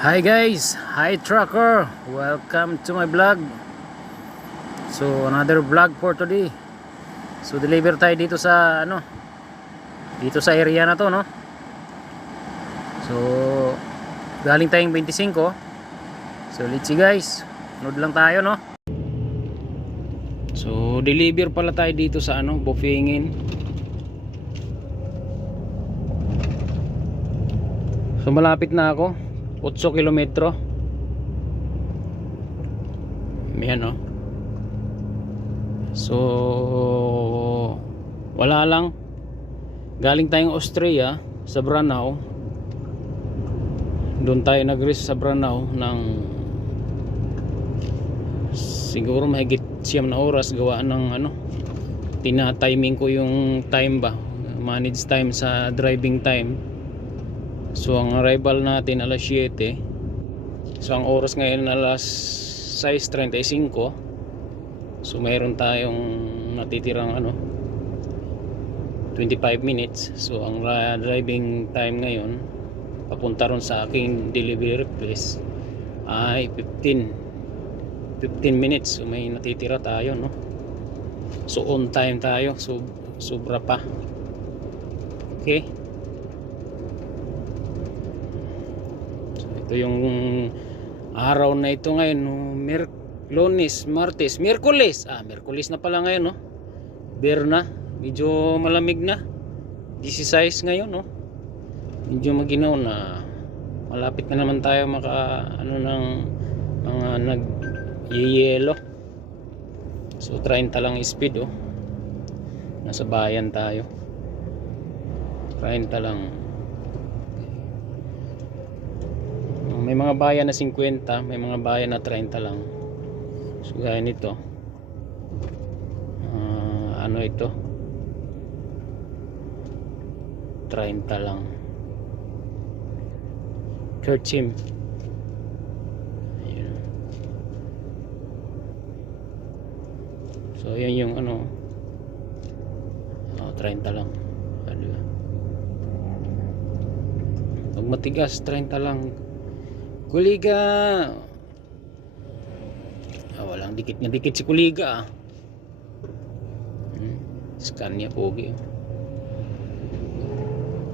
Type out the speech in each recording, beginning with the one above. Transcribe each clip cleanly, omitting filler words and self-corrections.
Hi guys, hi trucker, welcome to my vlog. So another vlog for today. So deliver tayo dito sa dito sa area na to, no. So galing tayong 25. So let's see guys, nood lang tayo, no. So deliver pala tayo dito sa Bufingin. So malapit na ako, 8 kilometro. Ayan, no. So wala lang, galing tayong Austria sa Branau. Doon tayo nag-rest sa Branau ng siguro mahigit 9 na oras, gawa ng tina-timing ko yung time ba, manage time sa driving time. So ang arrival natin alas 7. So ang oras ngayon alas 6:35. So mayroon tayong natitirang 25 minutes. So ang driving time ngayon papunta ron sa aking delivery place ay 15 minutes. So may natitira tayo, no. So on time tayo. So sobra pa. Okay. Ito yung araw na ito ngayon, no? Lunes, Martes, Miyerkules. Miyerkules na pala ngayon, no. Berna, medyo malamig na. 16 ngayon, no. Medyo maginaw na. Malapit na naman tayo maka ng mga nag-yelo. So 30 lang speed, oh. Nasa bayan tayo. 30 lang. May mga bayan na 50, may mga bayan na 30 lang. So gaya nito, ito 30 lang. Kerchim. Ayun. So yan yung 30 lang. Pag matigas 30 lang. Kuliga. Walang dikit na dikit si Kuliga. Scan niya pogi.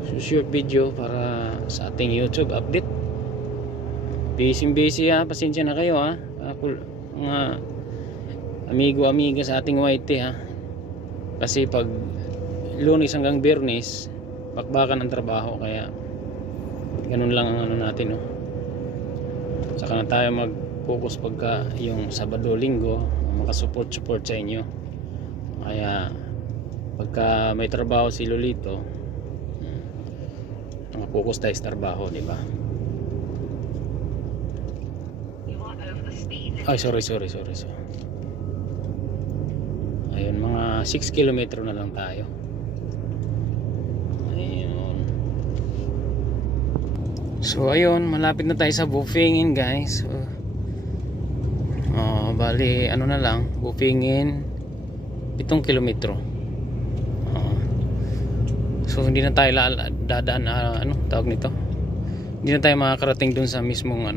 So short video para sa ating YouTube update. Busy pasensya na kayo, mga amigo-amiga sa ating YT, kasi pag Lunes hanggang Biyernes bakbakan ang trabaho, kaya ganun lang ang natin, no. Saka na tayo mag-focus pagka yung Sabado, Linggo makasupport sa inyo. Kaya pagka may trabaho si Lolito, mag-focus tayo sa trabaho, di ba? Ay, sorry. Ayun, mga 6 kilometro na lang tayo. So ayun, malapit na tayo sa Bufingin, guys. So, bali na lang, Bufingin 7 kilometro. So hindi na tayo dadaan tawag nito. Hindi na tayo makakarating dun sa mismong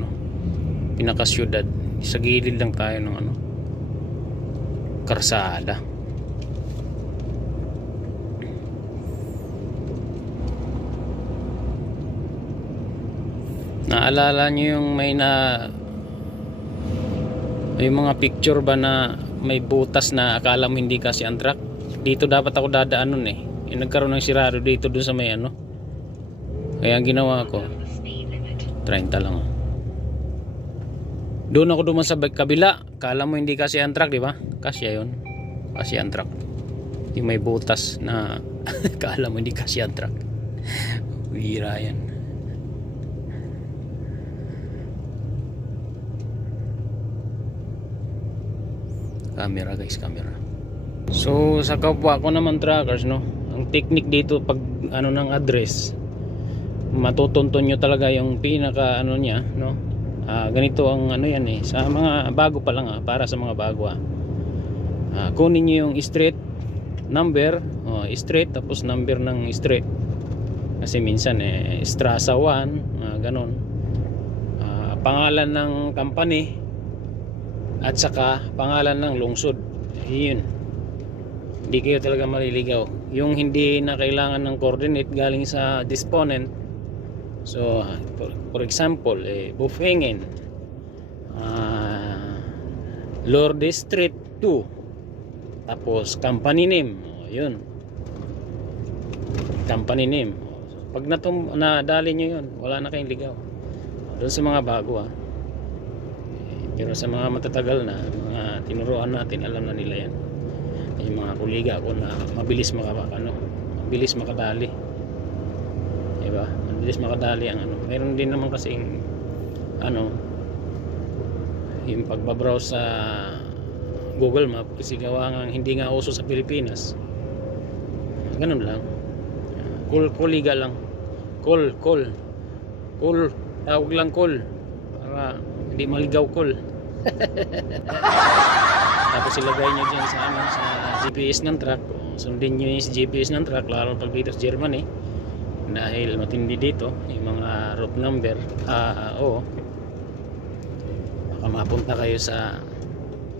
pinaka-syudad. Sa gilid lang tayo ng karsada. Naalala nyo yung may mga picture ba na may butas na akala mo hindi kasi ang truck? Dito dapat ako dadaan nun, yung nagkaroon ng sirado dito dun sa may kaya ang ginawa ko 30 lang. Doon ako duman sa kabila, akala mo hindi kasi ang truck, di ba? Kasi yun, kasi ang truck. Yung may butas na akala mo hindi kasi ang truck. Bihira yan. Camera, guys, camera. So sa kapwa ko naman truckers, no, ang technique dito pag ng address, matutunton nyo talaga yung pinaka niya, no. Ganito ang yan, sa mga bago pa lang, para sa mga bago, kunin nyo yung street number, street tapos number ng street. Kasi minsan Strasa 1, ganun. pangalan ng company at saka pangalan ng lungsod. Yun, hindi kayo talaga maliligaw. Yung hindi na kailangan ng coordinate galing sa disponent. So for example, Bufengen, Lourdes Street 2, tapos company name. Yun, company name. Pag nadali nyo yun, wala na kayong ligaw. Doon sa mga bago pero sa mga matatagal na, mga tinuruan natin, alam na nila yan. Yung mga kuliga ko na mabilis mabilis makadali, diba? Mabilis makadali ang meron din naman kasing yung pagbabrowse sa Google Map, kasi gawa nga hindi nga uso sa Pilipinas. Ganun lang. Kuliga lang. Call. Tawag lang call. Para hindi maligaw call. Tapos ilagay nyo dyan sa GPS ng truck. Sundin nyo yung GPS ng truck, lalo pag dito sa Germany, dahil matindi dito yung mga route number. Baka mapunta kayo sa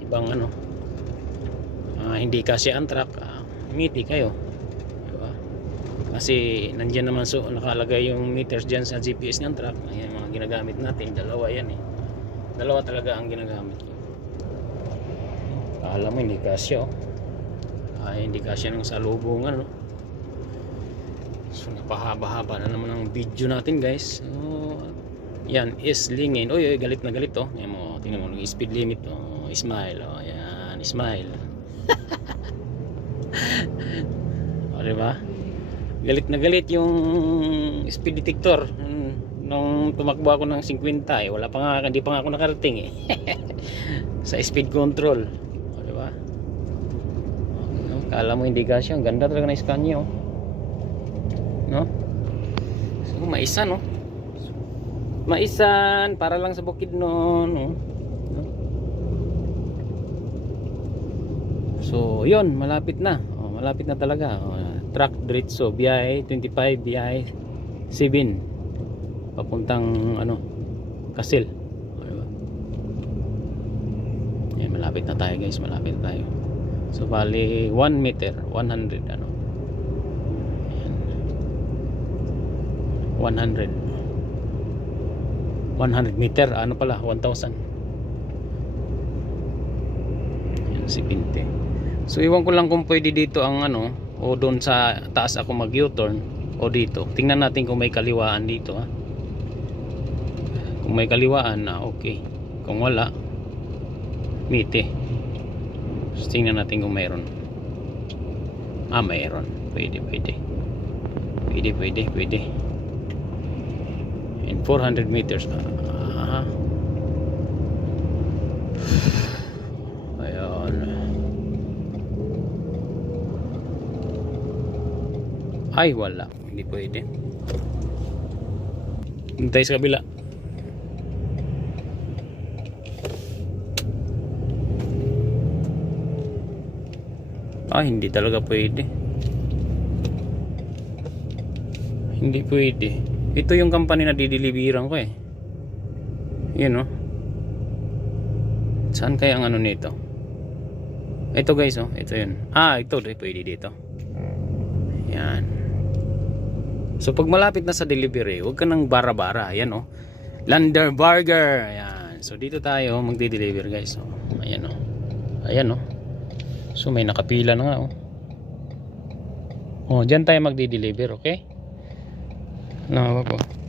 ibang hindi kasi ang truck, miti kayo, diba? Kasi nandiyan naman nakalagay yung meters dyan sa GPS ng truck. Yung mga ginagamit natin, dalawa yan dalawa talaga ang ginagamit ko. Alam mo, hindi kasya hindi kasya ng salubungan, So napahaba-haba na naman ang video natin, guys. Yan is Lingin. Oy, galit na galit Yan mo, tingnan mo, speed limit smile. Yan, smile. Diba? Galit na galit yung speed detector. Nung tumakbo ako ng 50, hindi pa nga ako nakarating sa speed control. Diba? Kala mo hindi kasya. Ang ganda talaga na scan niya, So maisan, maisan para lang sa Bukidnon, So yun, malapit na. Malapit na talaga. Truck diretso, biyahe 25, biyahe 7 papuntang Kasil. Diba? Yan, malapit na tayo, guys. Malapit na tayo. So bali 1 meter 100 Yan. 100 meter 1,000. Yan si Pinte. So iwan ko lang kung pwede dito ang o doon sa taas ako mag U-turn o dito. Tingnan natin kung may kaliwaan dito, Kung may kaliwaan okay. Kung wala, mite. So, tingnan natin kung mayroon. Mayroon. Pwede. In 400 meters. Ayun. Ay, wala. Hindi pwede. Hintay sa kabila. Hindi talaga pwede. Hindi pwede. Ito yung company na dideliveran ko Yan Saan kaya ang nito? Ito, guys, ito yun. Ito pwede dito. Yan. So pag malapit na sa delivery, huwag ka nang bara-bara. Ayan Lander Burger. Ayan. So dito tayo magde-deliver, guys. Ayan Ayan So may nakapila na nga dyan tayo magde-deliver, okay?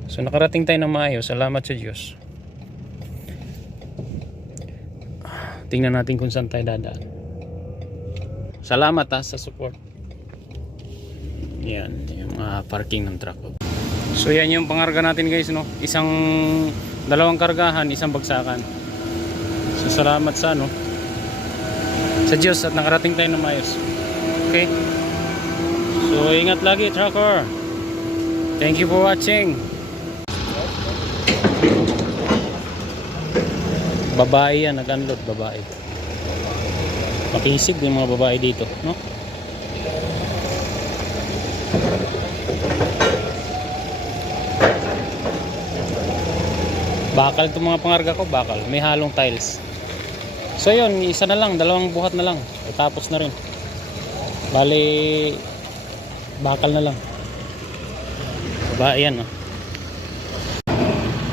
So nakarating tayo ng maayos. Salamat sa Diyos. Tingnan natin kung saan tayo dadaan. Salamat sa support. Yan yung parking ng truck. So yan yung pangarga natin, guys, dalawang kargahan, isang bagsakan. So salamat sa Diyos at nakarating tayo ng maayos. Okay? So ingat lagi, trucker. Thank you for watching. Babae yan, nag-unload, babae. Makinisig yung mga babae dito, Bakal itong mga pangarga ko, bakal. May halong tiles. So yun, isa na lang, dalawang buhat na lang. Tapos na rin. Bali, bakal na lang. Ba, ayan, oh.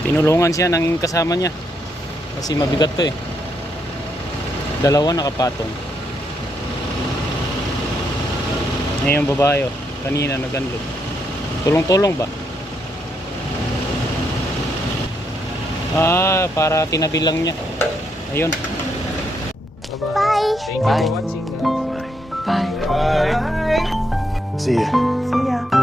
Tinulungan siya ng kasama niya. Kasi mabigat to eh. Dalawa nakapatong. Ngayon babae, oh. Kanina nagandog. Tulong-tulong ba? Para tinabi lang niya. Ayun. Bye. Thank you for watching. Bye. See ya. See ya.